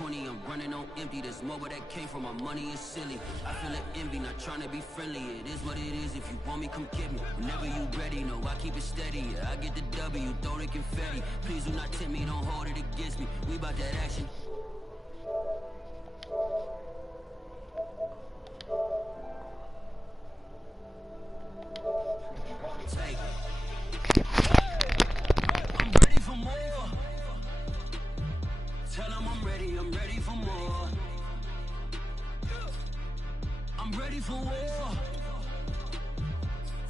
20, I'm running on empty. There's more where that came from, my money is silly. I feel it envy, not trying to be friendly. It is what it is, if you want me, come get me. Whenever you ready, no, I keep it steady. Yeah, I get the W, throw the confetti. Please do not tempt me, don't hold it against me. We about that action. Take it. I'm ready for more. Tell them I'm ready for more. I'm ready for war.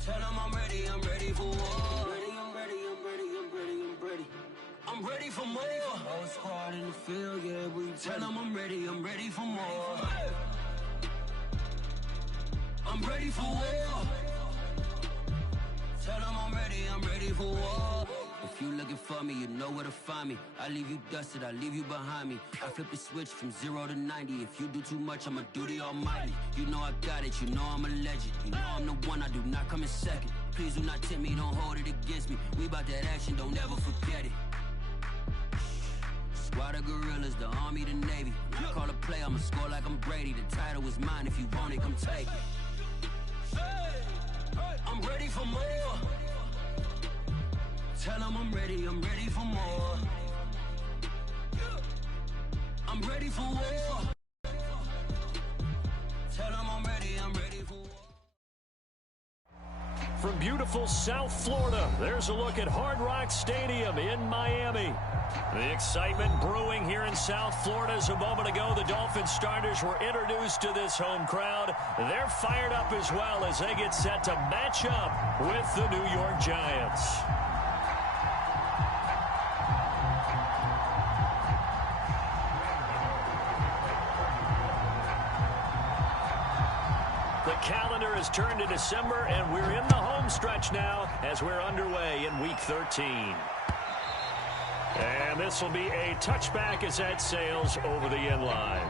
Tell them I'm ready for war. I'm ready for more. Whole squad in the field, yeah, we tell them I'm ready for more. I'm ready for war. Tell them I'm ready for war. If you looking for me, you know where to find me. I leave you dusted, I leave you behind me. I flip the switch from 0 to 90. If you do too much, I'ma do the almighty. You know I got it, you know I'm a legend. You know I'm the one, I do not come in second. Please do not tempt me, don't hold it against me. We about that action, don't ever forget it. Squad of gorillas, the army, the navy. When I call a play, I'ma score like I'm Brady. The title is mine, if you want it, come take it. I'm ready for more. Tell them I'm ready for more. I'm ready for war. Tell them I'm ready for war. From beautiful South Florida, there's a look at Hard Rock Stadium in Miami. The excitement brewing here in South Florida as a moment ago the Dolphins starters were introduced to this home crowd. They're fired up as well as they get set to match up with the New York Giants. The calendar has turned to December, and we're in the home stretch now as we're underway in Week 13. And this will be a touchback as that sails over the end line.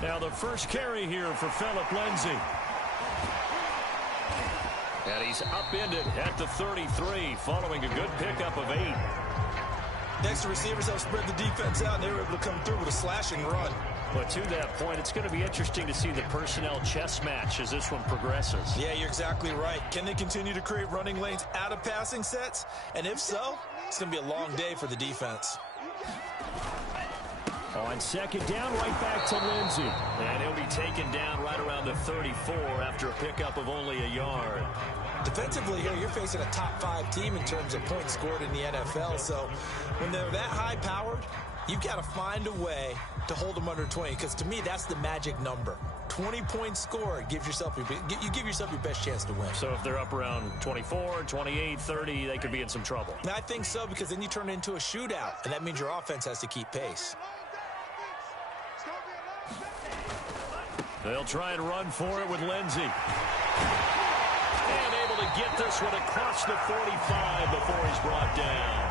Now the first carry here for Phillip Lindsay. And he's upended at the 33 following a good pickup of 8. Next to receivers help spread the defense out, and they were able to come through with a slashing run. But to that point, it's going to be interesting to see the personnel chess match as this one progresses. Yeah, you're exactly right. Can they continue to create running lanes out of passing sets? And if so, it's going to be a long day for the defense. On second down, right back to Lindsay. And he'll be taken down right around the 34 after a pickup of only a yard. Defensively here, you're facing a top 5 team in terms of points scored in the NFL. So when they're that high-powered, you've got to find a way to hold them under 20. Because to me, that's the magic number. 20 points scored, you give yourself your best chance to win. So if they're up around 24, 28, 30, they could be in some trouble. And I think so, because then you turn it into a shootout, and that means your offense has to keep pace. They'll try and run for it with Lindsay. And able to get this one across the 45 before he's brought down.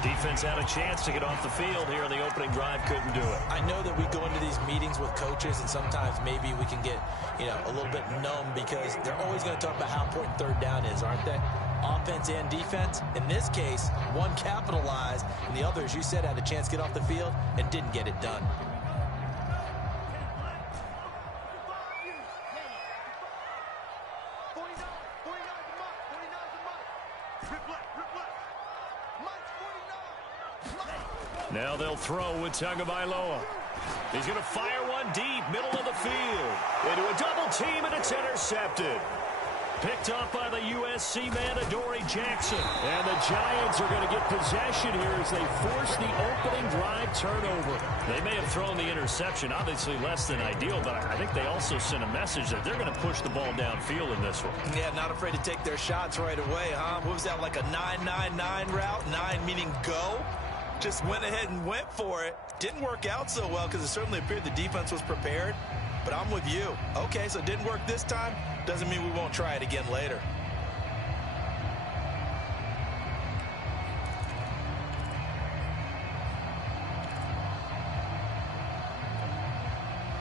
Defense had a chance to get off the field here in the opening drive, couldn't do it. I know that we go into these meetings with coaches, and sometimes maybe we can get, a little bit numb because they're always going to talk about how important third down is, aren't they? Offense and defense. In this case, one capitalized, and the other, as you said, had a chance to get off the field and didn't get it done. Now they'll throw with Tagovailoa. He's going to fire one deep, middle of the field. Into a double team, and it's intercepted. Picked up by the USC man, Adoree Jackson. And the Giants are going to get possession here as they force the opening drive turnover. They may have thrown the interception, obviously less than ideal, but I think they also sent a message that they're going to push the ball downfield in this one. Yeah, not afraid to take their shots right away, huh? What was that, like a 9-9-9 route? 9 meaning go? just went ahead and went for it. Didn't work out so well because it certainly appeared the defense was prepared. But I'm with you. Okay, so it didn't work this time. Doesn't mean we won't try it again later.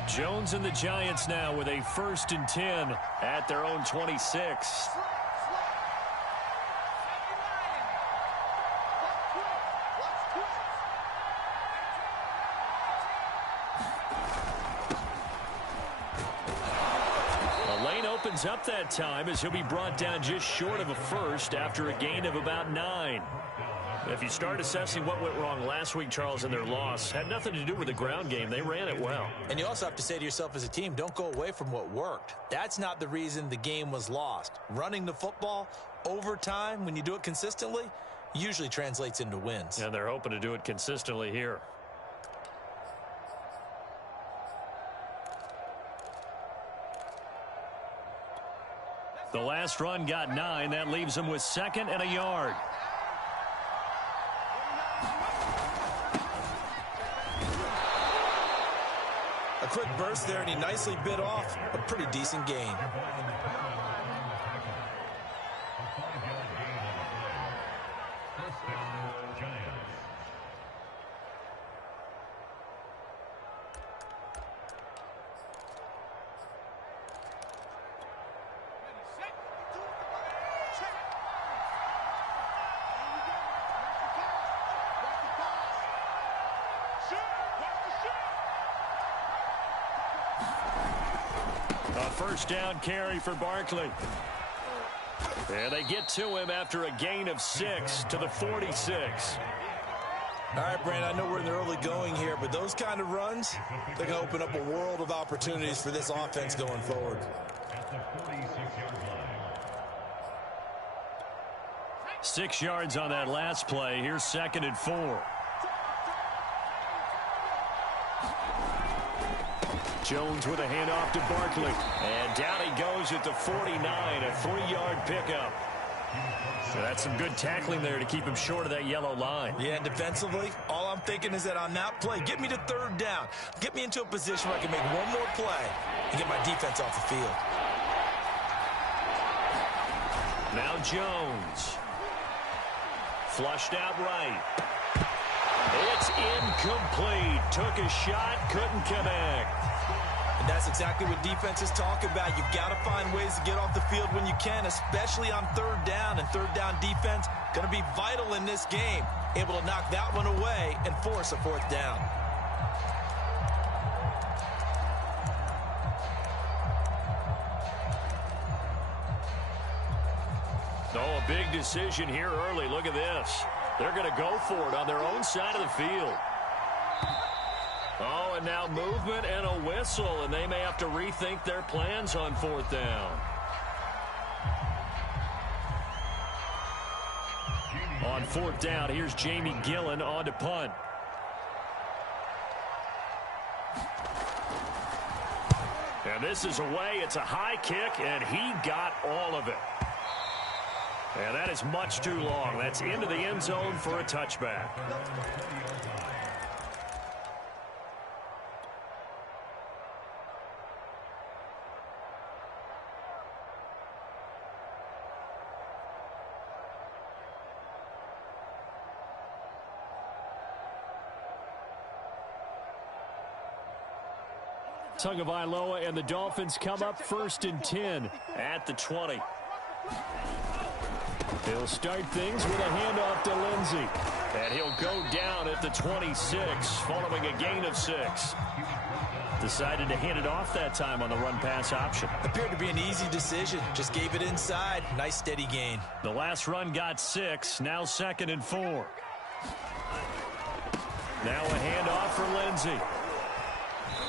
Jones and the Giants now with a 1st and 10 at their own 26. The lane opens up that time as he'll be brought down just short of a first after a gain of about 9. If you start assessing what went wrong last week, Charles, in their loss, had nothing to do with the ground game. They ran it well. And you also have to say to yourself as a team, don't go away from what worked. That's not the reason the game was lost. Running the football over time, when you do it consistently, usually translates into wins. And they're hoping to do it consistently here. The last run got 9. That leaves them with 2nd and a yard. A quick burst there, and he nicely bit off a pretty decent gain. First down carry for Barkley. And they get to him after a gain of 6 to the 46. All right, Brandon, I know we're in the early going here, but those kind of runs, they're going to open up a world of opportunities for this offense going forward. 6 yards on that last play. Here's 2nd and 4. Jones with a handoff to Barkley. And down he goes at the 49, a 3-yard pickup. So that's some good tackling there to keep him short of that yellow line. Yeah, and defensively, all I'm thinking is that on that play, get me to 3rd down. Get me into a position where I can make one more play and get my defense off the field. Now Jones. Flushed out right. It's incomplete. Took a shot, couldn't connect. And that's exactly what defenses talk about. You've got to find ways to get off the field when you can, especially on 3rd down. And 3rd down defense going to be vital in this game. Able to knock that one away and force a 4th down. Oh, a big decision here early. Look at this. They're going to go for it on their own side of the field. Oh, and now movement and a whistle, and they may have to rethink their plans on 4th down. On 4th down, here's Jamie Gillen on to punt. And this is away. It's a high kick, and he got all of it. And that is much too long. That's into the end zone for a touchback. Tagovailoa and the Dolphins come up 1st and 10 at the 20. He'll start things with a handoff to Lindsey. And he'll go down at the 26 following a gain of 6. Decided to hand it off that time on the run-pass option. Appeared to be an easy decision. Just gave it inside. Nice steady gain. The last run got 6. Now 2nd and 4. Now a handoff for Lindsey.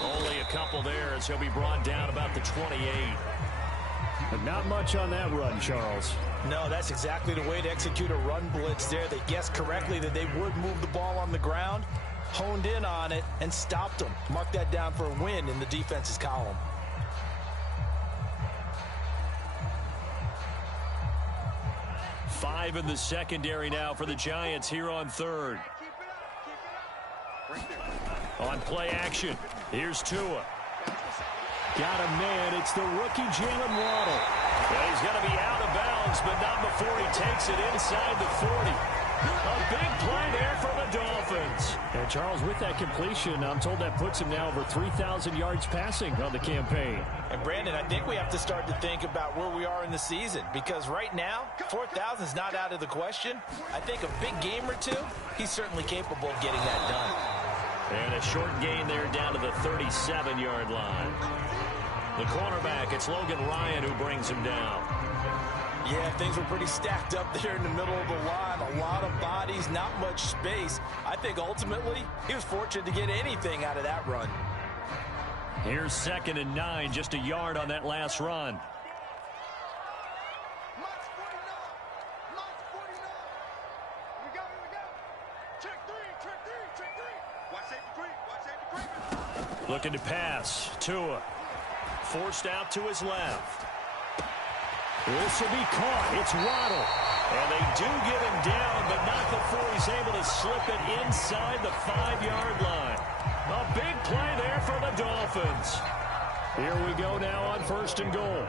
Only a couple there as he'll be brought down about the 28. But not much on that run, Charles. No, that's exactly the way to execute a run blitz there. They guessed correctly that they would move the ball on the ground, honed in on it, and stopped them. Mark that down for a win in the defense's column. Five in the secondary now for the Giants here on 3rd. On play action, here's Tua. Got a man. It's the rookie Jalen Waddle. Well, he's going to be out of bounds, but not before he takes it inside the 40. A big play there for the Dolphins. And Charles, with that completion, I'm told that puts him now over 3,000 yards passing on the campaign. And Brandon, I think we have to start to think about where we are in the season, because right now, 4,000 is not out of the question. I think a big game or two, he's certainly capable of getting that done. And a short gain there down to the 37-yard line. The cornerback, it's Logan Ryan who brings him down. Yeah, things were pretty stacked up there in the middle of the line. A lot of bodies, not much space. I think ultimately he was fortunate to get anything out of that run. Here's 2nd and 9, just a yard on that last run. Looking to pass. Tua. Forced out to his left. This will be caught. It's Waddle. And they do get him down, but not before he's able to slip it inside the 5-yard line. A big play there for the Dolphins. Here we go now on 1st and goal.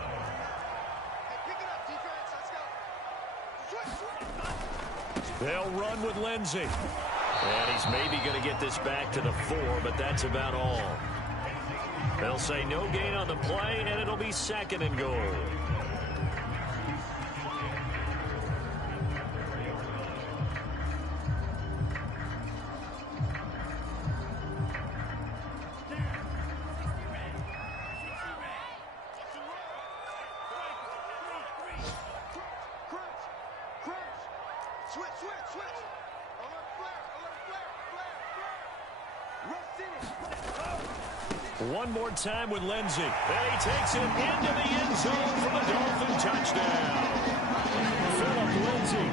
They'll run with Lindsey. And he's maybe going to get this back to the 4, but that's about all. They'll say no gain on the play, and it'll be 2nd and goal. One more time with Lindsey. And he takes it into the end zone for the Dolphin touchdown. Phillip Lindsey,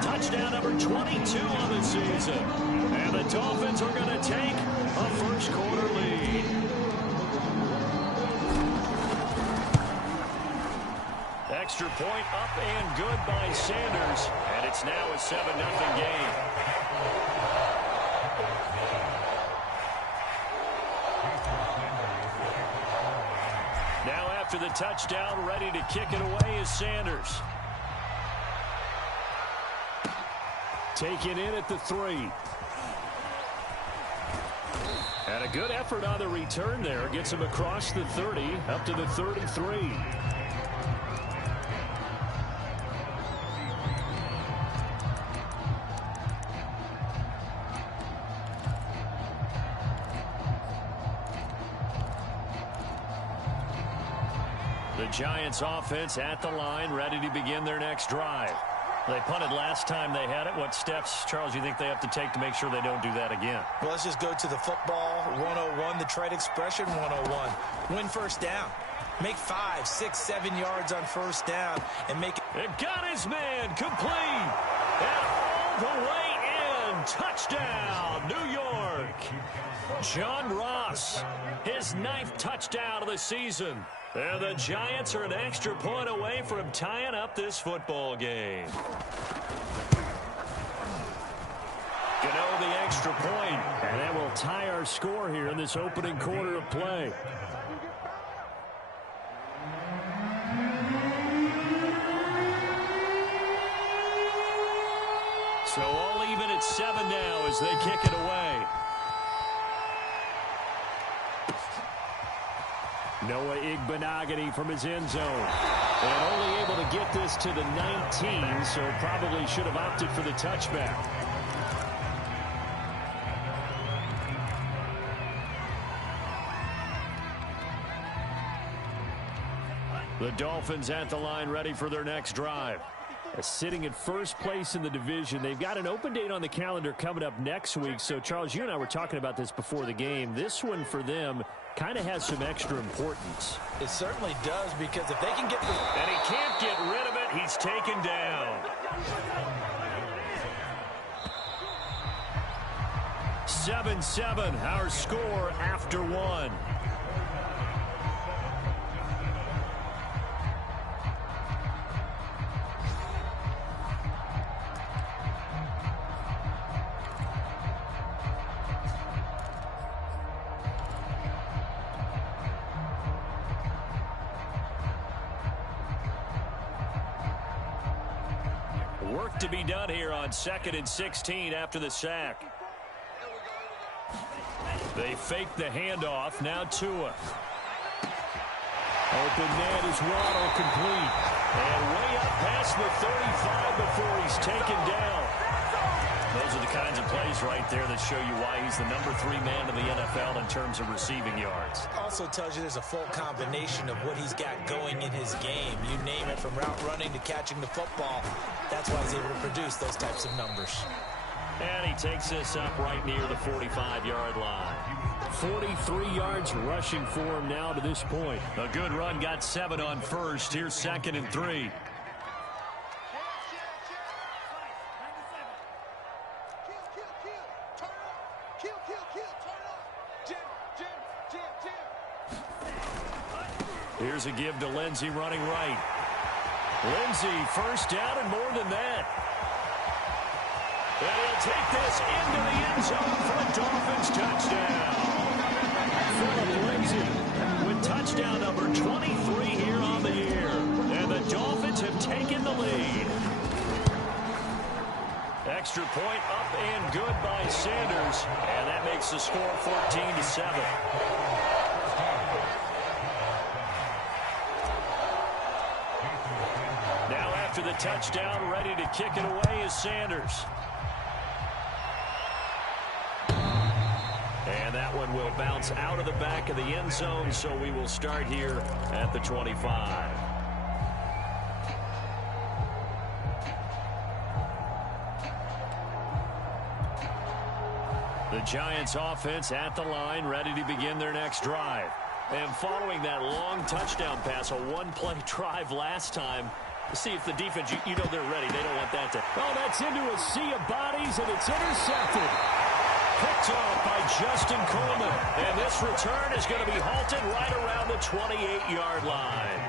touchdown number 22 on the season. And the Dolphins are going to take a first-quarter lead. Extra point up and good by Sanders. And it's now a 7-0 game. After the touchdown, ready to kick it away is Sanders. Taken in at the 3. And a good effort on the return there. Gets him across the 30, up to the 33. The Giants offense at the line, ready to begin their next drive. They punted last time they had it. What steps, Charles, you think they have to take to make sure they don't do that again? Well, let's just go to the football 101, the trade expression 101. Win first down. Make 5, 6, 7 yards on first down and make it. It got his man complete. And all the way in. Touchdown, New York. John Ross, his 9th touchdown of the season. And the Giants are an extra point away from tying up this football game. Gano the extra point. And that will tie our score here in this opening quarter of play. So all even at 7 now as they kick it away. Noah Igbenogany from his end zone. And only able to get this to the 19, so probably should have opted for the touchback. The Dolphins at the line ready for their next drive. Sitting in first place in the division. They've got an open date on the calendar coming up next week. So, Charles, you and I were talking about this before the game. This one for them kind of has some extra importance. It certainly does, because if they can get the... And he can't get rid of it. He's taken down. 7-7, our score after 1. Work to be done here on 2nd and 16 after the sack. They fake the handoff. Now Tua. Open man is Waddle, complete. And way up past the 35 before he's taken down. Those are the kinds of plays right there that show you why he's the number 3 man in the NFL in terms of receiving yards. Also tells you there's a full combination of what he's got going in his game. You name it, from route running to catching the football. That's why he's able to produce those types of numbers. And he takes this up right near the 45-yard line. 43 yards rushing for him now to this point. A good run, got 7 on first. Here's 2nd and 3. Here's a give to Lindsey running right. Lindsey, first down and more than that. And he'll take this into the end zone for a Dolphins touchdown. Philip Lindsey with touchdown number 23 here on the year. And the Dolphins have taken the lead. Extra point up and good by Sanders. And that makes the score 14-7. After the touchdown, ready to kick it away is Sanders. And that one will bounce out of the back of the end zone, so we will start here at the 25. The Giants offense at the line, ready to begin their next drive. And following that long touchdown pass, a one-play drive last time, see if the defense, you know they're ready. They don't want that to. Oh, that's into a sea of bodies, and it's intercepted. Picked off by Justin Coleman. And this return is going to be halted right around the 28-yard line.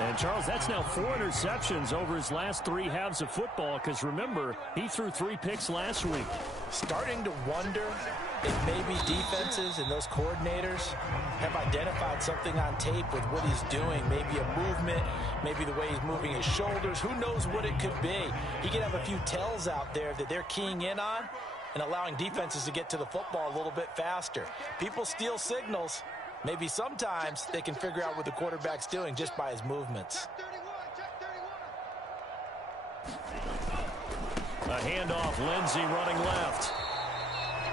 And, Charles, that's now 4 interceptions over his last 3 halves of football, because, remember, he threw 3 picks last week. Starting to wonder if maybe defenses and those coordinators have identified something on tape with what he's doing. Maybe a movement, maybe the way he's moving his shoulders. Who knows what it could be? He could have a few tells out there that they're keying in on and allowing defenses to get to the football a little bit faster. People steal signals. Maybe sometimes they can figure out what the quarterback's doing just by his movements. A handoff, Lindsey running left.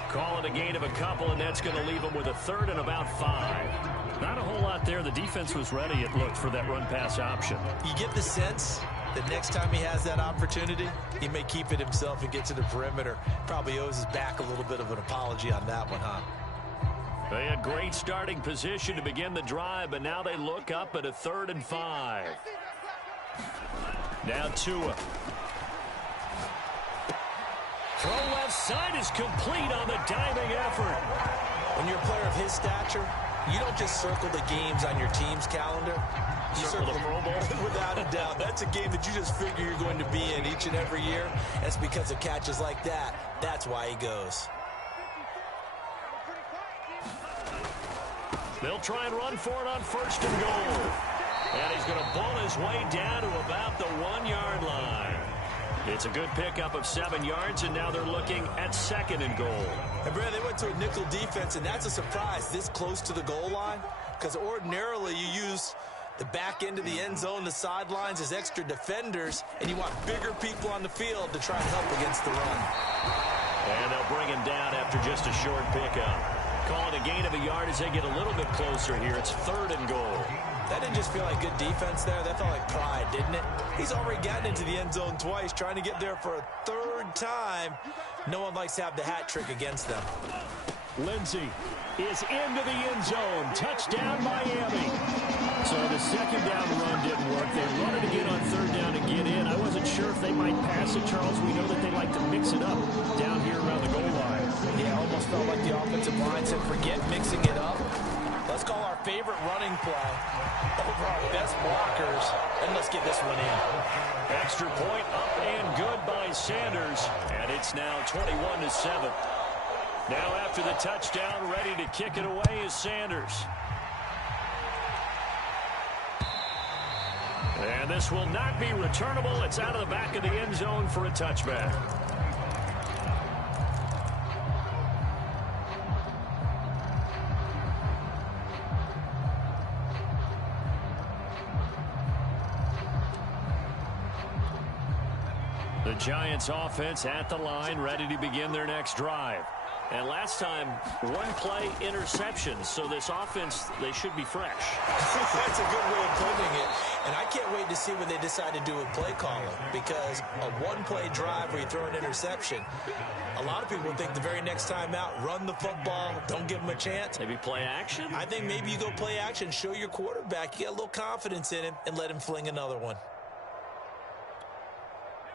Call it a gain of a couple, and that's going to leave him with a 3rd and about 5. Not a whole lot there. The defense was ready, it looked, for that run-pass option. You get the sense that next time he has that opportunity, he may keep it himself and get to the perimeter. Probably owes his back a little bit of an apology on that one, huh? They had great starting position to begin the drive, but now they look up at a 3rd and 5. Now Tua. Throw left side is complete on the diving effort. When you're a player of his stature, you don't just circle the games on your team's calendar. You circle the Pro Bowl. Without a doubt. That's a game that you just figure you're going to be in each and every year. And it's because of catches like that. That's why he goes. They'll try and run for it on 1st and goal. And he's going to bull his way down to about the 1-yard line. It's a good pickup of 7 yards, and now they're looking at 2nd and goal. And, Brad, they went to a nickel defense, and that's a surprise this close to the goal line, because ordinarily you use the back end of the end zone, the sidelines as extra defenders, and you want bigger people on the field to try and help against the run. And they'll bring him down after just a short pickup. Calling a gain of a yard as they get a little bit closer here. It's 3rd and goal. That didn't just feel like good defense there. That felt like pride, didn't it? He's already gotten into the end zone twice, trying to get there for a 3rd time. No one likes to have the hat trick against them. Lindsey is into the end zone. Touchdown, Miami. So the 2nd down run didn't work. They run it again on 3rd down to get in. I wasn't sure if they might pass it, Charles. We know that they like to mix it up down here around the goal line. Yeah, almost felt like the offensive line said, forget mixing it up. Let's call our favorite running play over our best blockers, and let's get this one in. Extra point up and good by Sanders, and it's now 21-7. Now after the touchdown, ready to kick it away is Sanders. And this will not be returnable. It's out of the back of the end zone for a touchback. The Giants offense at the line, ready to begin their next drive. And last time, one play interception. So this offense, they should be fresh. That's a good way of putting it. And I can't wait to see what they decide to do with play calling. Because a one-play drive where you throw an interception, a lot of people think the very next time out, run the football, don't give them a chance. Maybe play action? I think maybe you go play action, show your quarterback, you get a little confidence in him, and let him fling another one.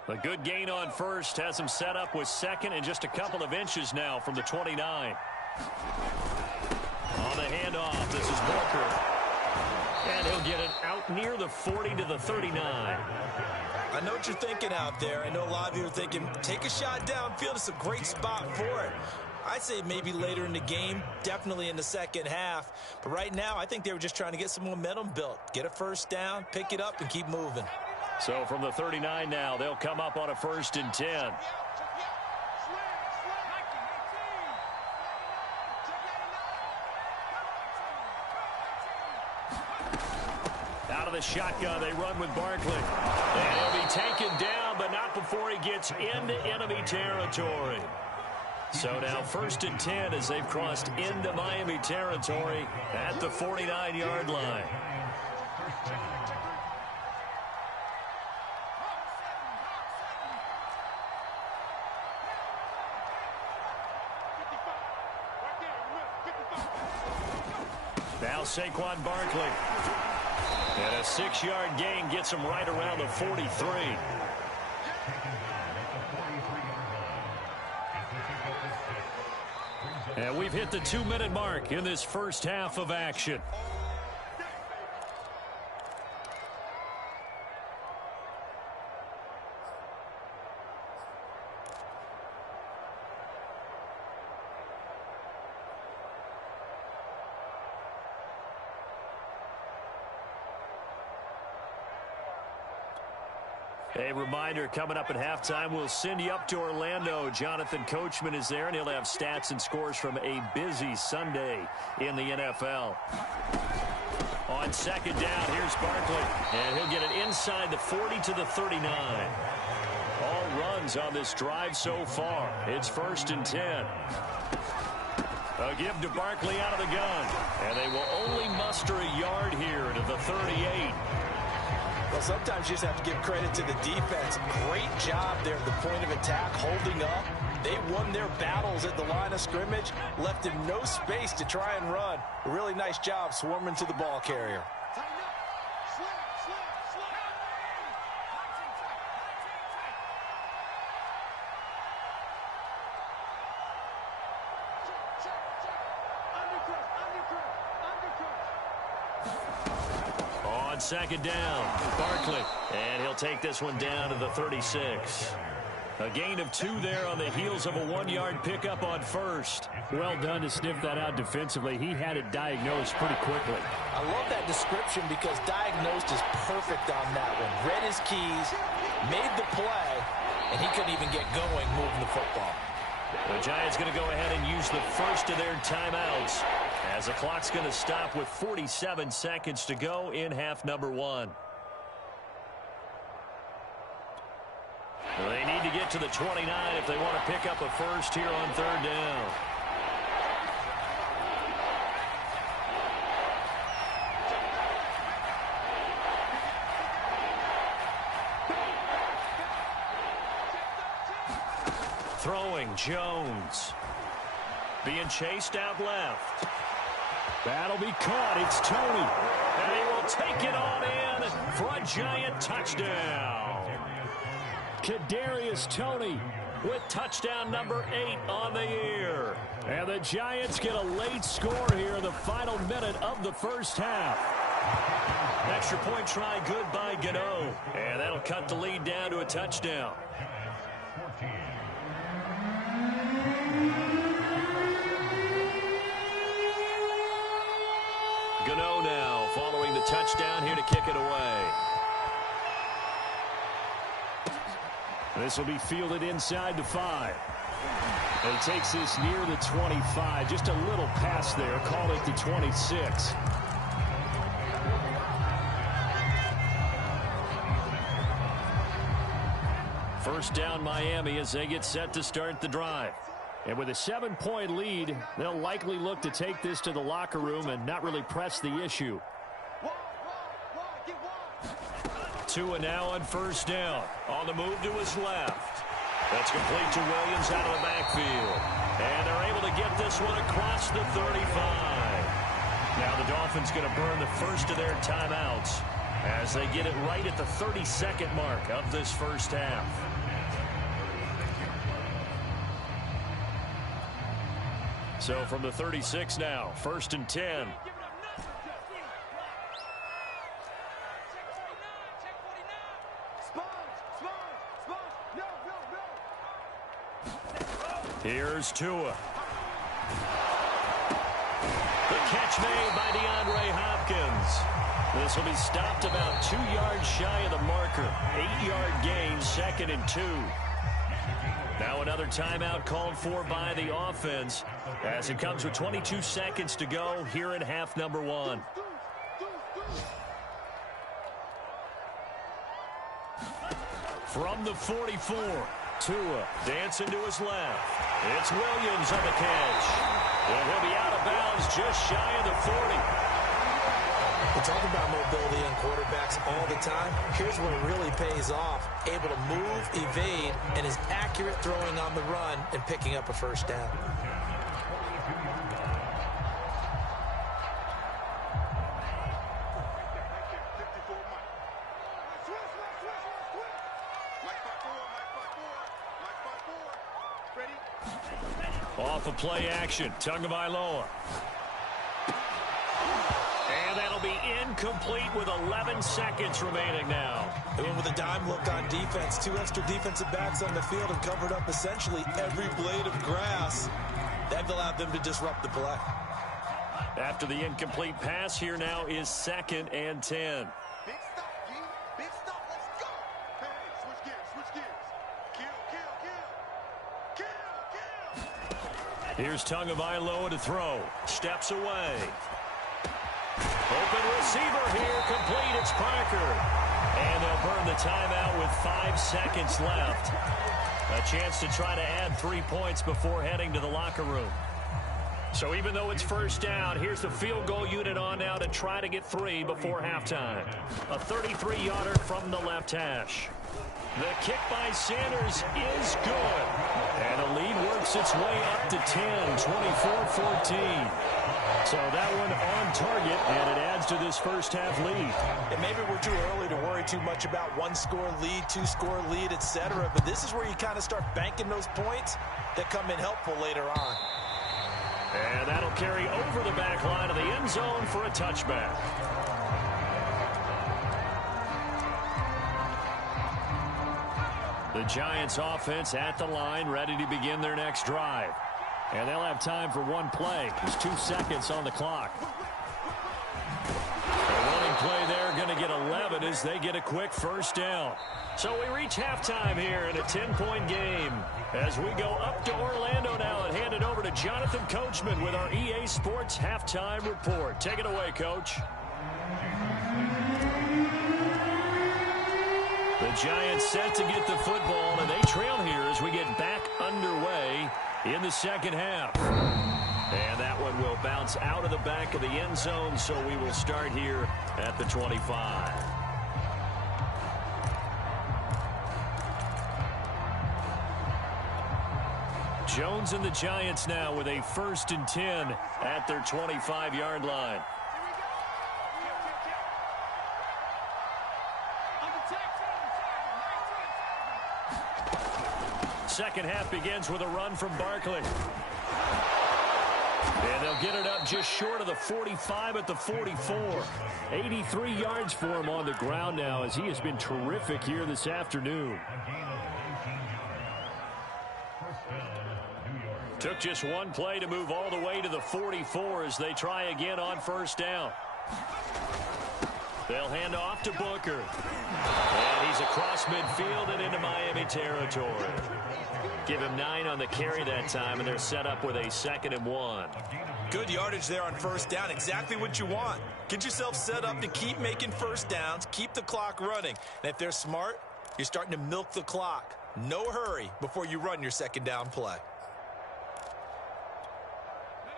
A good gain on first has him set up with second and just a couple of inches now from the 29. On the handoff, this is Booker. And he'll get it out near the 40 to the 39. I know what you're thinking out there. I know a lot of you are thinking, take a shot downfield. It's a great spot for it. I'd say maybe later in the game, definitely in the second half. But right now, I think they were just trying to get some momentum built. Get a first down, pick it up, and keep moving. So from the 39 now, they'll come up on a 1st and 10. Out of the shotgun, they run with Barkley. And he'll be taken down, but not before he gets into enemy territory. So now 1st and 10 as they've crossed into Miami territory at the 49-yard line. Now Saquon Barkley. And a 6-yard gain gets him right around the 43. And we've hit the 2-minute mark in this first half of action. A reminder, coming up at halftime, we'll send you up to Orlando. Jonathan Coachman is there, and he'll have stats and scores from a busy Sunday in the NFL. On second down, here's Barkley, and he'll get it inside the 40 to the 39. All runs on this drive so far. It's 1st and 10. A give to Barkley out of the gun, and they will only muster a yard here to the 38. Well, sometimes you just have to give credit to the defense. Great job there at the point of attack, holding up. They won their battles at the line of scrimmage, left him no space to try and run. A really nice job swarming to the ball carrier. On second down, Barkley, and he'll take this one down to the 36. A gain of 2 there on the heels of a 1-yard pickup on first. Well done to sniff that out defensively. He had it diagnosed pretty quickly. I love that description because diagnosed is perfect on that one. Read his keys, made the play, and he couldn't even get going moving the football. The Giants going to go ahead and use the first of their timeouts as the clock's going to stop with 47 seconds to go in half number 1. They need to get to the 29 if they want to pick up a first here on 3rd down. Throwing, Jones. Being chased out left. That'll be caught. It's Tony. And he will take it on in for a Giant touchdown. Kadarius Toney with touchdown number 8 on the year. And the Giants get a late score here in the final minute of the first half. Extra point try good by Gano. And that'll cut the lead down to a touchdown. Gano now following the touchdown here to kick it away. This will be fielded inside the 5. And he takes this near the 25. Just a little pass there. Call it the 26. First down Miami as they get set to start the drive. And with a 7-point lead, they'll likely look to take this to the locker room and not really press the issue. Tua now on first down. On the move to his left. That's complete to Williams out of the backfield. And they're able to get this one across the 35. Now the Dolphins going to burn the first of their timeouts as they get it right at the 32nd mark of this first half. So from the 36 now, 1st and 10. Here's Tua. The catch made by DeAndre Hopkins. This will be stopped about 2 yards shy of the marker. 8-yard gain, 2nd and 2. Now another timeout called for by the offense as it comes with 22 seconds to go here in half number 1. From the 44, Tua dancing to his left. It's Williams on the catch. And he'll be out of bounds just shy of the 40. We talk about mobility in quarterbacks all the time. Here's where it really pays off. Able to move, evade, and is accurate throwing on the run and picking up a first down. Off of play action, Tagovailoa. And that'll be incomplete with 11 seconds remaining now. They went with a dime look on defense. 2 extra defensive backs on the field and covered up essentially every blade of grass. That allowed them to disrupt the play. After the incomplete pass, here now is 2nd and 10. Big stop, G. Big stop. Let's go. Hey, switch gears, switch gears. Kill, kill, kill. Kill, kill. Here's Tagovailoa to throw. Steps away. Open receiver here. Complete. It's Parker. And they'll burn the timeout with 5 seconds left. A chance to try to add 3 points before heading to the locker room. So even though it's first down, here's the field goal unit on now to try to get 3 before halftime. A 33-yarder from the left hash. The kick by Sanders is good. And the lead works its way up to 10, 24-14. So that one on target, and it adds to this first half lead. And maybe we're too early to worry too much about 1-score lead, 2-score lead, etc. But this is where you kind of start banking those points that come in helpful later on. And that'll carry over the back line of the end zone for a touchback. The Giants offense at the line, ready to begin their next drive. And they'll have time for one play. There's 2 seconds on the clock. A running play there, going to get 11 as they get a quick first down. So we reach halftime here in a 10-point game. As we go up to Orlando now and hand it over to Jonathan Coachman with our EA Sports Halftime Report. Take it away, Coach. The Giants set to get the football, and they trail here as we get back underway in the second half. And that one will bounce out of the back of the end zone, so we will start here at the 25. Jones and the Giants now with a 1st and 10 at their 25-yard line. Second half begins with a run from Barkley. And they'll get it up just short of the 45 at the 44. 83 yards for him on the ground now as he has been terrific here this afternoon. Took just one play to move all the way to the 44 as they try again on first down. They'll hand off to Booker. And he's across midfield and into Miami territory. Give him 9 on the carry that time, and they're set up with a 2nd and 1. Good yardage there on first down. Exactly what you want. Get yourself set up to keep making first downs, keep the clock running. And if they're smart, you're starting to milk the clock. No hurry before you run your 2nd down play.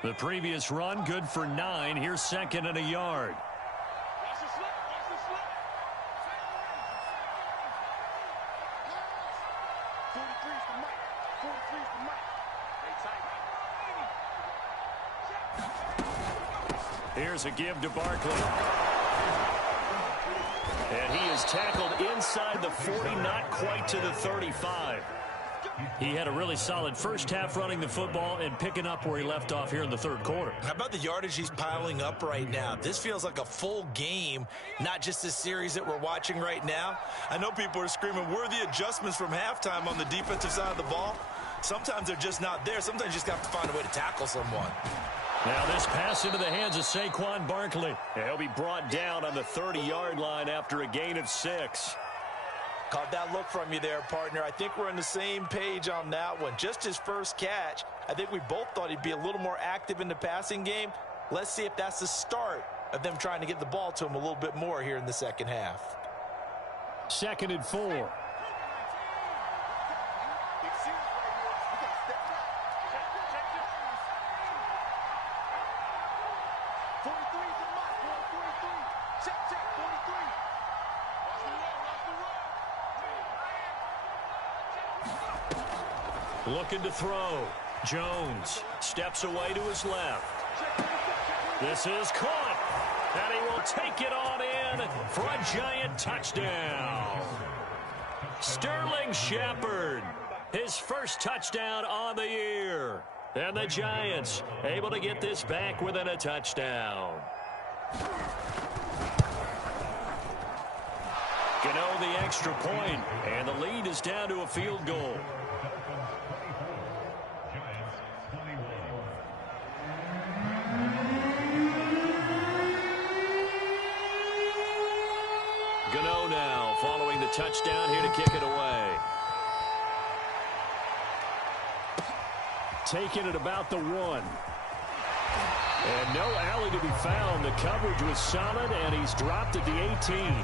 The previous run, good for 9. Here's 2nd and a yard. Here's a give to Barkley. And he is tackled inside the 40, not quite to the 35. He had a really solid first half running the football and picking up where he left off here in the 3rd quarter. How about the yardage he's piling up right now? This feels like a full game, not just a series that we're watching right now. I know people are screaming, where are the adjustments from halftime on the defensive side of the ball? Sometimes they're just not there. Sometimes you just have to find a way to tackle someone. Now this pass into the hands of Saquon Barkley. He'll be brought down on the 30-yard line after a gain of 6. Caught that look from you there, partner. I think we're on the same page on that one. Just his first catch, I think we both thought he'd be a little more active in the passing game. Let's see if that's the start of them trying to get the ball to him a little bit more here in the 2nd half. 2nd and 4. Looking to throw. Jones steps away to his left. This is caught. And he will take it on in for a giant touchdown. Sterling Shepard, his first touchdown on the year. And the Giants able to get this back within a touchdown. Gano the extra point, and the lead is down to a field goal. Gano now following the touchdown here to kick it away. Taking it about the 1. And no alley to be found. The coverage was solid, and he's dropped at the 18.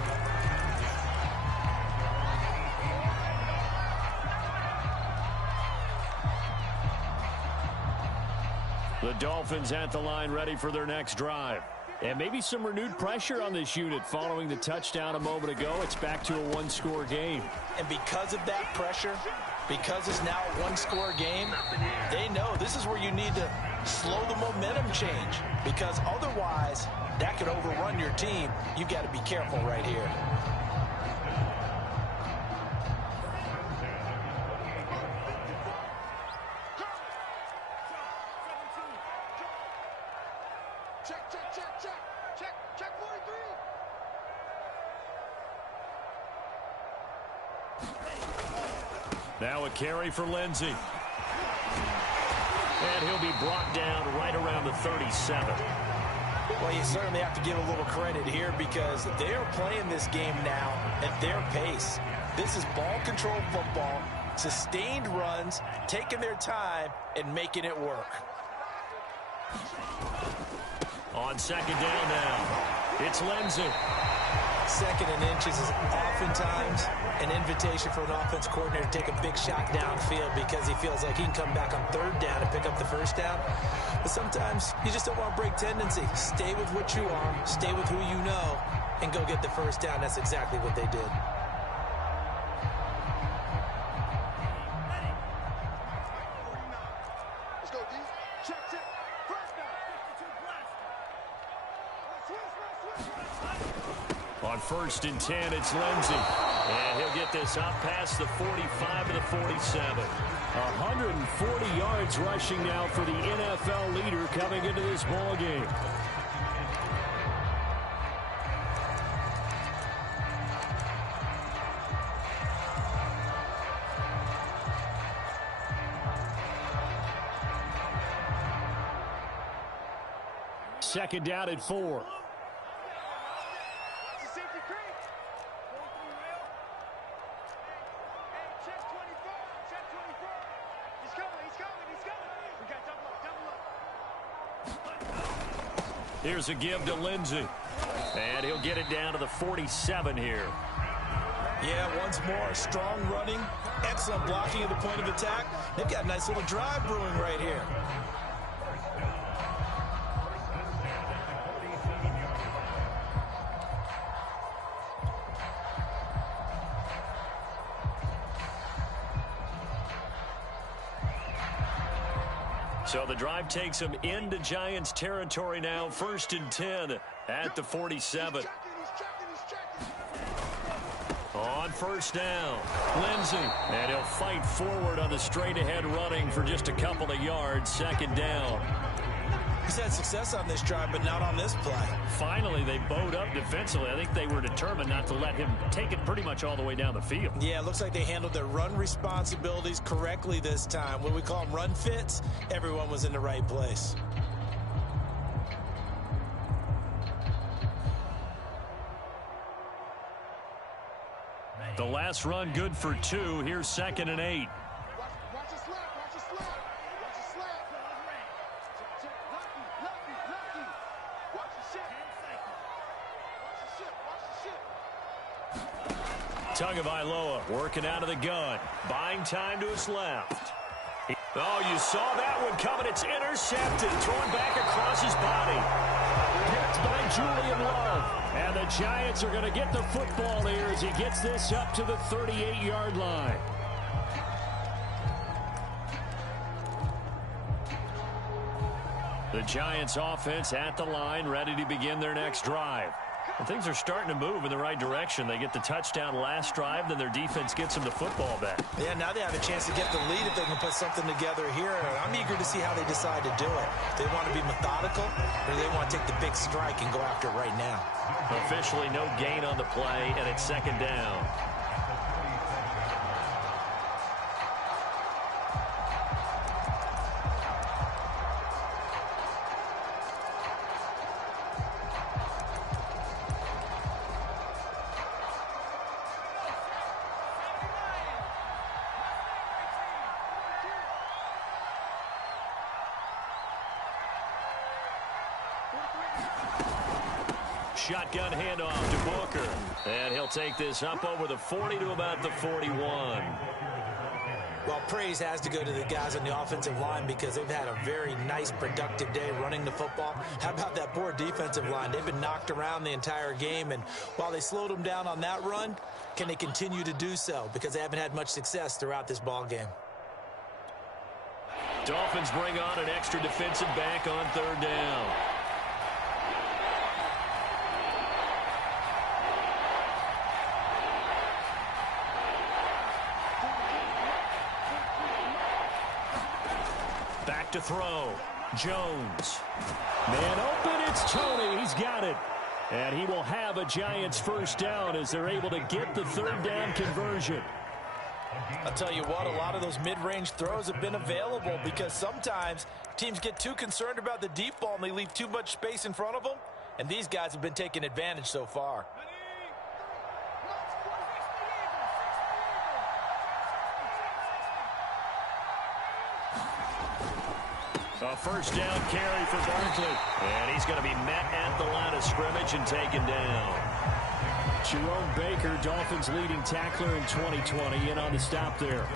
The Dolphins at the line ready for their next drive. And maybe some renewed pressure on this unit following the touchdown a moment ago. It's back to a 1-score game. And because of that pressure, because it's now a 1-score game, they know this is where you need to slow the momentum change. Because otherwise, that could overrun your team. You've got to be careful right here. Now a carry for Lindsey. And he'll be brought down right around the 37. Well, you certainly have to give a little credit here because they are playing this game now at their pace. This is ball control football, sustained runs, taking their time and making it work. On 2nd down now, it's Lindsey. 2nd and inches is oftentimes an invitation for an offense coordinator to take a big shot downfield because he feels like he can come back on 3rd down and pick up the 1st down. But sometimes you just don't want to break tendency. Stay with what you are, stay with who you know, and go get the 1st down. That's exactly what they did. Let's go, D. Check, check. First down. On 1st and 10, it's Lindsey. And he'll get this up past the 45 to the 47. 140 yards rushing now for the NFL leader coming into this ball game. Second down at 4. That's it. We got double up. Here's a give to Lindsey. And he'll get it down to the 47 here. Yeah, once more, strong running, excellent blocking at the point of attack. They've got a nice little drive brewing right here. So the drive takes them into Giants territory now, 1st and 10 at the 47. On 1st down, Lindsey, and he'll fight forward on the straight-ahead running for just a couple of yards, 2nd down. He's had success on this drive, but not on this play. Finally, they bowed up defensively. I think they were determined not to let him take it pretty much all the way down the field. Yeah, it looks like they handled their run responsibilities correctly this time. What we call them run fits, everyone was in the right place. The last run good for 2. Here's 2nd and 8. Watch your slap, watch your slap. Watch your slap. Lucky. Watch your shit. Watch your shit. Tagovailoa working out of the gun. Buying time to his left. Oh, you saw that one coming. It's intercepted. Thrown back across his body. Picked by Julian Love. And the Giants are going to get the football here as he gets this up to the 38-yard line. The Giants offense at the line, ready to begin their next drive. And things are starting to move in the right direction. They get the touchdown last drive, then their defense gets them the football back. Yeah, now they have a chance to get the lead if they can put something together here. I'm eager to see how they decide to do it. They want to be methodical, or they want to take the big strike and go after it right now. Officially no gain on the play, and it's 2nd down. Shotgun handoff to Booker. And he'll take this up over the 40 to about the 41. Well, praise has to go to the guys on the offensive line because they've had a very nice, productive day running the football. How about that poor defensive line? They've been knocked around the entire game, and while they slowed them down on that run, can they continue to do so? Because they haven't had much success throughout this ball game. Dolphins bring on an extra defensive back on 3rd down. Back to throw. Jones. Man open, it's Tony. He's got it. And he will have a Giants 1st down as they're able to get the 3rd down conversion. I'll tell you what, a lot of those mid-range throws have been available because sometimes teams get too concerned about the deep ball and they leave too much space in front of them. And these guys have been taking advantage so far. A 1st down carry for Barkley. And he's going to be met at the line of scrimmage and taken down. Jerome Baker, Dolphins leading tackler in 2020, in on the stop there.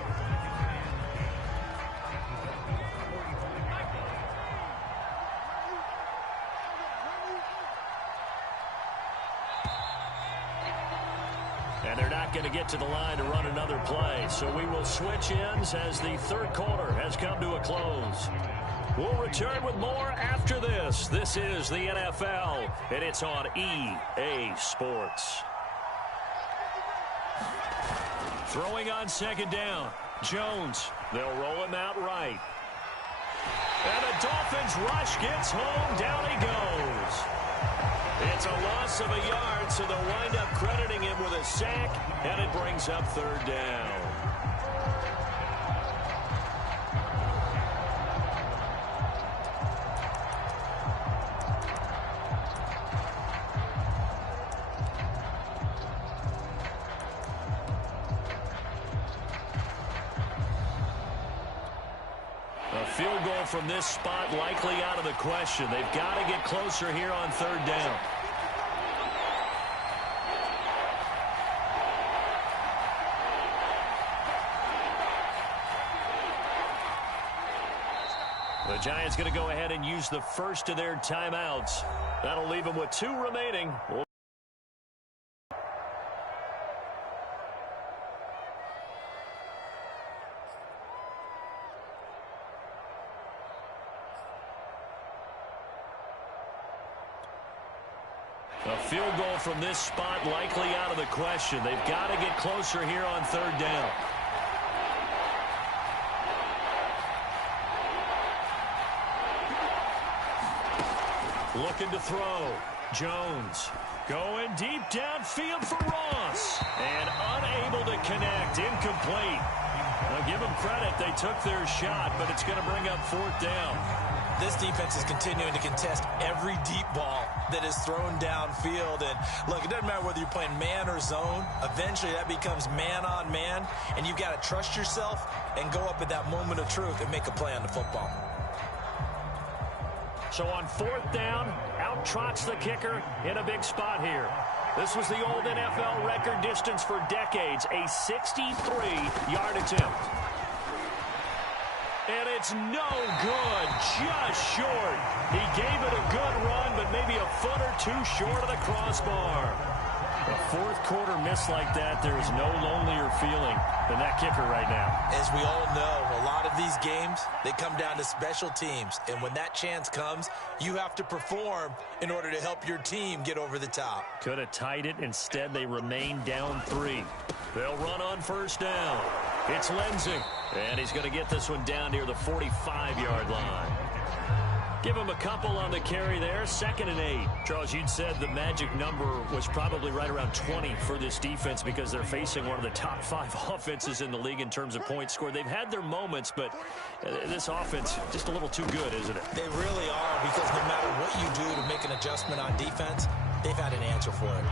And they're not going to get to the line to run another play. So we will switch ends as the 3rd quarter has come to a close. We'll return with more after this. This is the NFL, and it's on EA Sports. Throwing on 2nd down. Jones. They'll roll him out right. And the Dolphins rush gets home. Down he goes. It's a loss of a yard, so they'll wind up crediting him with a sack, and it brings up 3rd down. field goal from this spot likely out of the question. They've got to get closer here on third down. The Giants going to go ahead and use the first of their timeouts. That'll leave them with 2 remaining. A field goal from this spot likely out of the question. They've got to get closer here on third down. Looking to throw. Jones going deep downfield for Ross. And unable to connect. Incomplete. Now give them credit. They took their shot, but it's going to bring up fourth down. This defense is continuing to contest every deep ball that is thrown downfield. And look, it doesn't matter whether you're playing man or zone. Eventually that becomes man on man. And you've got to trust yourself and go up at that moment of truth and make a play on the football. So on fourth down, out trots the kicker in a big spot here. This was the old NFL record distance for decades, a 63-yard attempt. And it's no good, just short. He gave it a good run, but maybe a foot or two short of the crossbar. A fourth quarter miss like that, there is no lonelier feeling than that kicker right now. As we all know, a lot of these games, they come down to special teams. And when that chance comes, you have to perform in order to help your team get over the top. Could have tied it. Instead, they remain down 3. They'll run on first down. It's Lindsey. And he's going to get this one down near the 45-yard line. Give him a couple on the carry there. 2nd and 8. Charles, you'd said the magic number was probably right around 20 for this defense because they're facing one of the top 5 offenses in the league in terms of points scored. They've had their moments, but this offense just a little too good, isn't it? They really are, because no matter what you do to make an adjustment on defense, they've had an answer for it.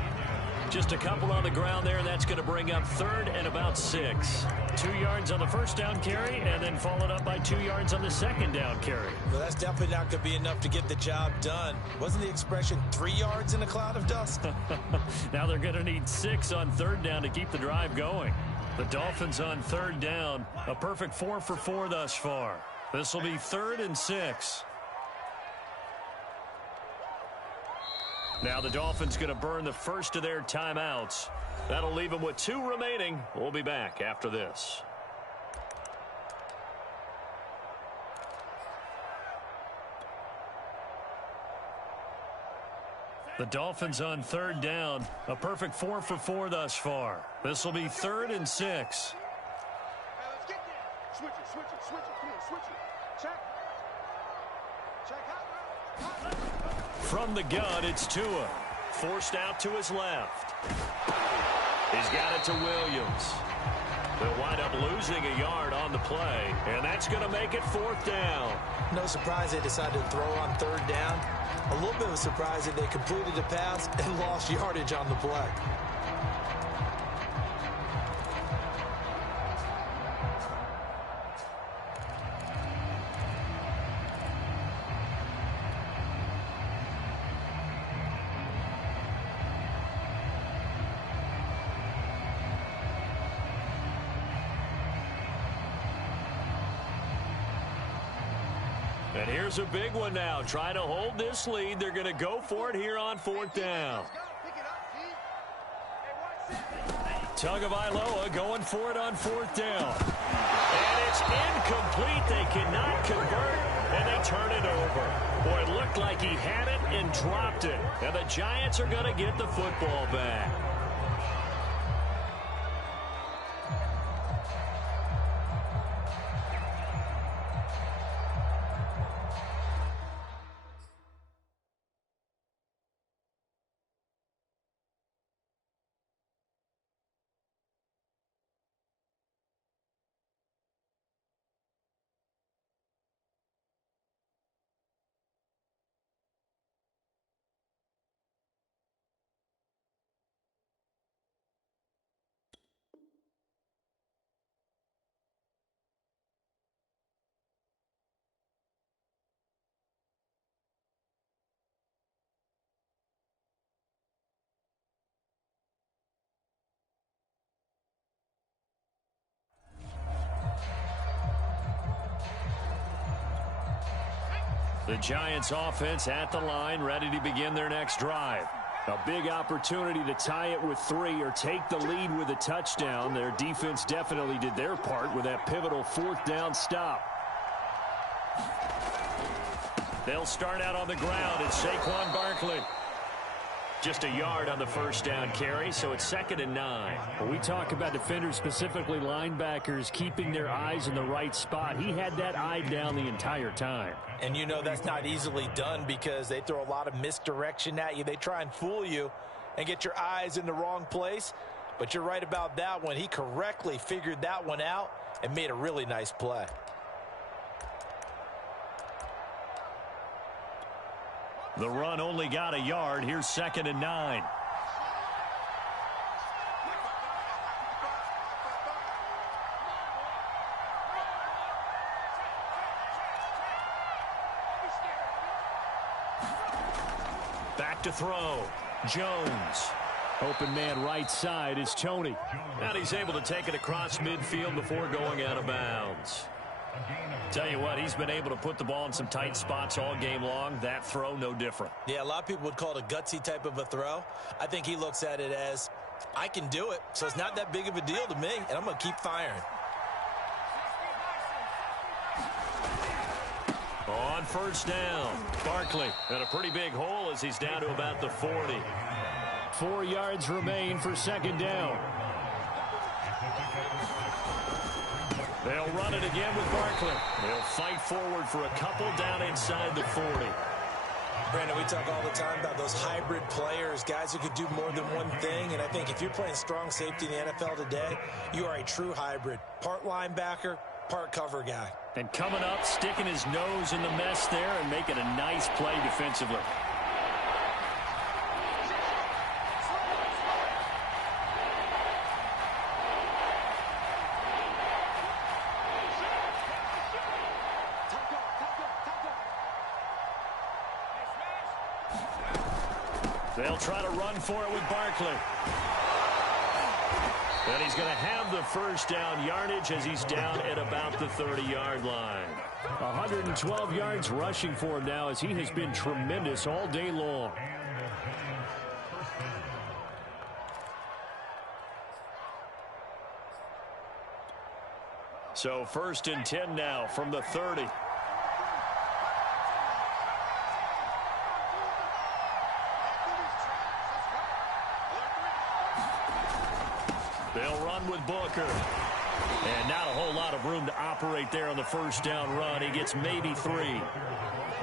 Just a couple on the ground there, and that's going to bring up 3rd and about 6. 2 yards on the first down carry, and then followed up by 2 yards on the second down carry. Well, that's definitely not going to be enough to get the job done. Wasn't the expression 3 yards in a cloud of dust? Now they're going to need 6 on third down to keep the drive going. The Dolphins on third down, a perfect 4 for 4 thus far. This will be 3rd and 6. Now the Dolphins going to burn the first of their timeouts. That'll leave them with 2 remaining. We'll be back after this. The Dolphins on third down, a perfect 4 for 4 thus far. This will be 3rd and 6. Hey, let's get there. Switch it, switch it, switch it. Come on, switch it. Check. Check out. From the gun, it's Tua. Forced out to his left. He's got it to Williams. They'll wind up losing a yard on the play, and that's going to make it 4th down. No surprise they decided to throw on third down. A little bit of a surprise that they completed the pass and lost yardage on the play. And here's a big one now. Trying to hold this lead. They're going to go for it here on 4th down. Tagovailoa going for it on 4th down. And it's incomplete. They cannot convert, and they turn it over. Boy, it looked like he had it and dropped it. And the Giants are going to get the football back. The Giants offense at the line, ready to begin their next drive. A big opportunity to tie it with 3 or take the lead with a touchdown. Their defense definitely did their part with that pivotal 4th down stop. They'll start out on the ground. It's Saquon Barkley. Just a yard on the first down carry, so it's 2nd and 9. When we talk about defenders, specifically linebackers, keeping their eyes in the right spot, he had that eye down the entire time. And you know that's not easily done because they throw a lot of misdirection at you. They try and fool you and get your eyes in the wrong place. But you're right about that one. He correctly figured that one out and made a really nice play. The run only got a yard. Here's 2nd and 9. Back to throw. Jones. Open man right side is Tony. And he's able to take it across midfield before going out of bounds. Tell you what, he's been able to put the ball in some tight spots all game long. That throw, no different. Yeah, a lot of people would call it a gutsy type of a throw. I think he looks at it as, I can do it, so it's not that big of a deal to me, and I'm going to keep firing. On first down, Barkley in a pretty big hole as he's down to about the 40. 4 yards remain for 2nd down. They'll run it again with Barkley. They'll fight forward for a couple down inside the 40. Brandon, we talk all the time about those hybrid players, guys who could do more than one thing. And I think if you're playing strong safety in the NFL today, you are a true hybrid. Part linebacker, part cover guy. And coming up, sticking his nose in the mess there and making a nice play defensively. They'll try to run for it with Barkley. And he's going to have the first down yardage as he's down at about the 30-yard line. 112 yards rushing for him now as he has been tremendous all day long. So 1st and 10 now from the 30. They'll run with Booker. And not a whole lot of room to operate there on the first down run. He gets maybe 3.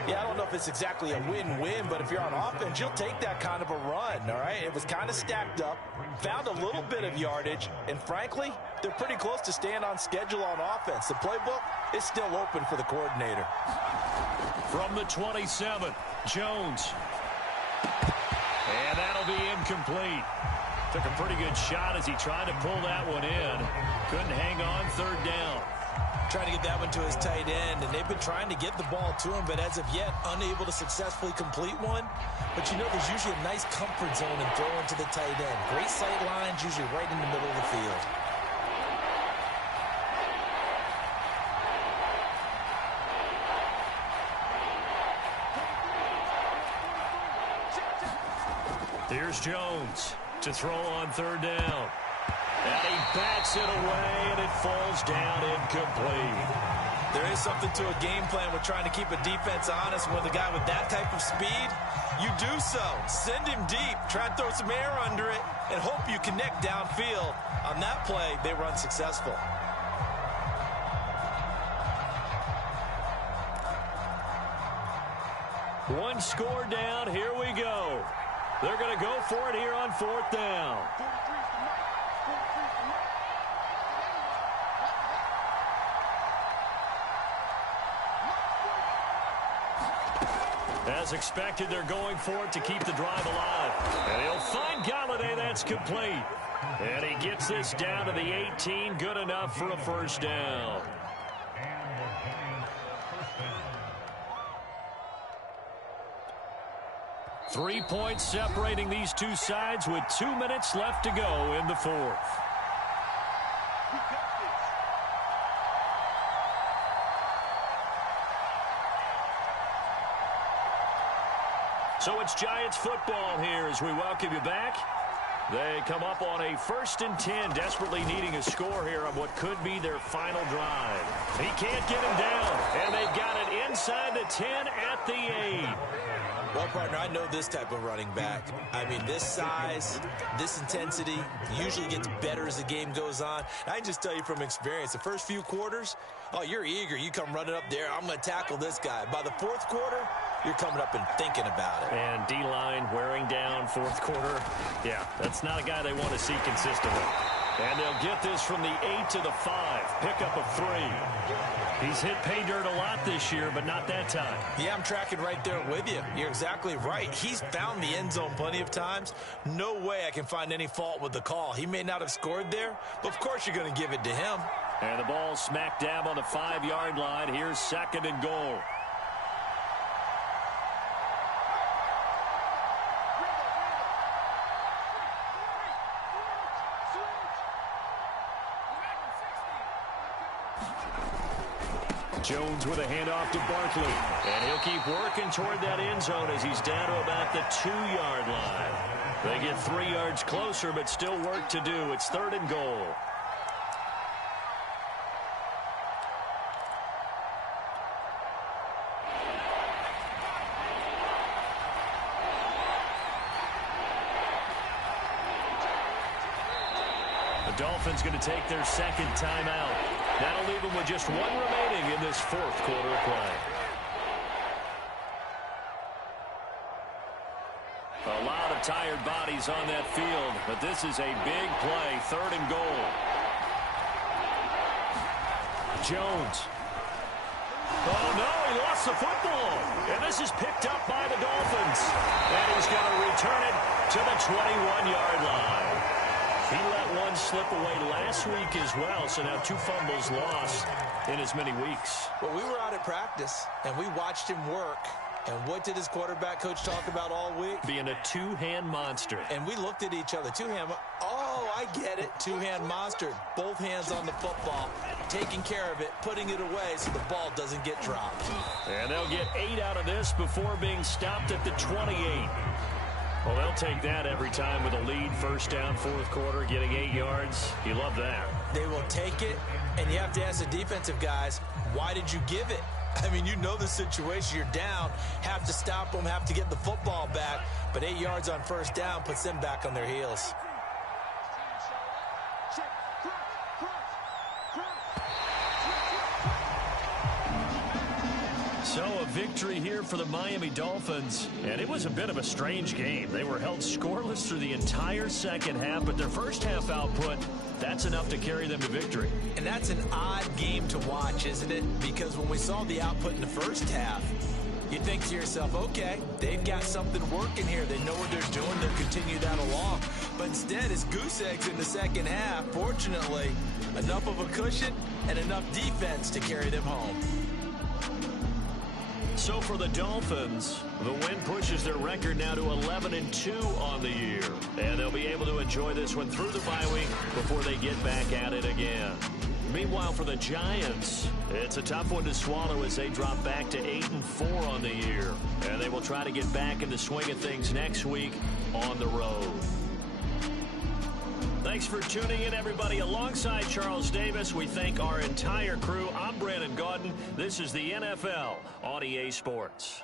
Yeah, I don't know if it's exactly a win-win, but if you're on offense, you'll take that kind of a run, all right? It was kind of stacked up, found a little bit of yardage, and frankly, they're pretty close to staying on schedule on offense. The playbook is still open for the coordinator. From the 27, Jones. And that'll be incomplete. Took a pretty good shot as he tried to pull that one in. Couldn't hang on 3rd down. Trying to get that one to his tight end, and they've been trying to get the ball to him, but as of yet, unable to successfully complete one. But you know there's usually a nice comfort zone in throwing to the tight end. Great sight lines, usually right in the middle of the field. Here's Jones to throw on 3rd down. And he bats it away, and it falls down incomplete. There is something to a game plan with trying to keep a defense honest. With a guy with that type of speed, you do so. Send him deep, try and throw some air under it, and hope you connect downfield. On that play, they were unsuccessful. One score down, here we go. They're going to go for it here on 4th down. As expected, they're going for it to keep the drive alive. And he'll find Galladay. That's complete. And he gets this down to the 18. Good enough for a first down. Three points separating these two sides with 2 minutes left to go in the 4th. So it's Giants football here as we welcome you back. They come up on a 1st and 10, desperately needing a score here on what could be their final drive. He can't get him down, and they've got it inside the 10 at the 8. Well, partner, I know this type of running back. I mean, this size, this intensity usually gets better as the game goes on. I can just tell you from experience, the first few quarters, oh, you're eager. You come running up there, I'm going to tackle this guy. By the 4th quarter, you're coming up and thinking about it. And D-line wearing down 4th quarter. Yeah, that's not a guy they want to see consistently. And they'll get this from the 8 to the 5. Pickup of 3. He's hit pay dirt a lot this year, but not that time. Yeah, I'm tracking right there with you. You're exactly right. He's found the end zone plenty of times. No way I can find any fault with the call. He may not have scored there, but of course you're going to give it to him. And the ball smack dab on the 5-yard line. Here's 2nd and goal. Jones with a handoff to Barkley. And he'll keep working toward that end zone as he's down to about the 2-yard line. They get 3 yards closer, but still work to do. It's 3rd and goal. The Dolphins going to take their 2nd timeout. That'll leave them with just 1 remaining in this 4th quarter play. A lot of tired bodies on that field, but this is a big play. 3rd and goal. Jones. Oh, no, he lost the football. And this is picked up by the Dolphins. And he's going to return it to the 21-yard line. He let one slip away last week as well, so now 2 fumbles lost in as many weeks. Well, we were out at practice, and we watched him work. And what did his quarterback coach talk about all week? Being a 2-hand monster. And we looked at each other. 2-hand. Oh, I get it. 2-hand monster. Both hands on the football, taking care of it, putting it away so the ball doesn't get dropped. And they'll get 8 out of this before being stopped at the 28. Well, they'll take that every time with a lead. 1st down, 4th quarter, getting 8 yards. You love that. They will take it, and you have to ask the defensive guys, why did you give it? I mean, you know the situation. You're down, have to stop them, have to get the football back. But 8 yards on 1st down puts them back on their heels. So a victory here for the Miami Dolphins, and it was a bit of a strange game. They were held scoreless through the entire 2nd half, but their 1st half output, that's enough to carry them to victory. And that's an odd game to watch, isn't it? Because when we saw the output in the 1st half, you think to yourself, okay, they've got something working here. They know what they're doing. They'll continue that along. But instead, it's goose eggs in the 2nd half. Fortunately, enough of a cushion and enough defense to carry them home. So for the Dolphins, the win pushes their record now to 11-2 on the year. And they'll be able to enjoy this one through the bye week before they get back at it again. Meanwhile, for the Giants, it's a tough one to swallow as they drop back to 8-4 on the year. And they will try to get back in the swing of things next week on the road. Thanks for tuning in, everybody. Alongside Charles Davis, we thank our entire crew. I'm Brandon Gaudin. This is the NFL on EA Sports.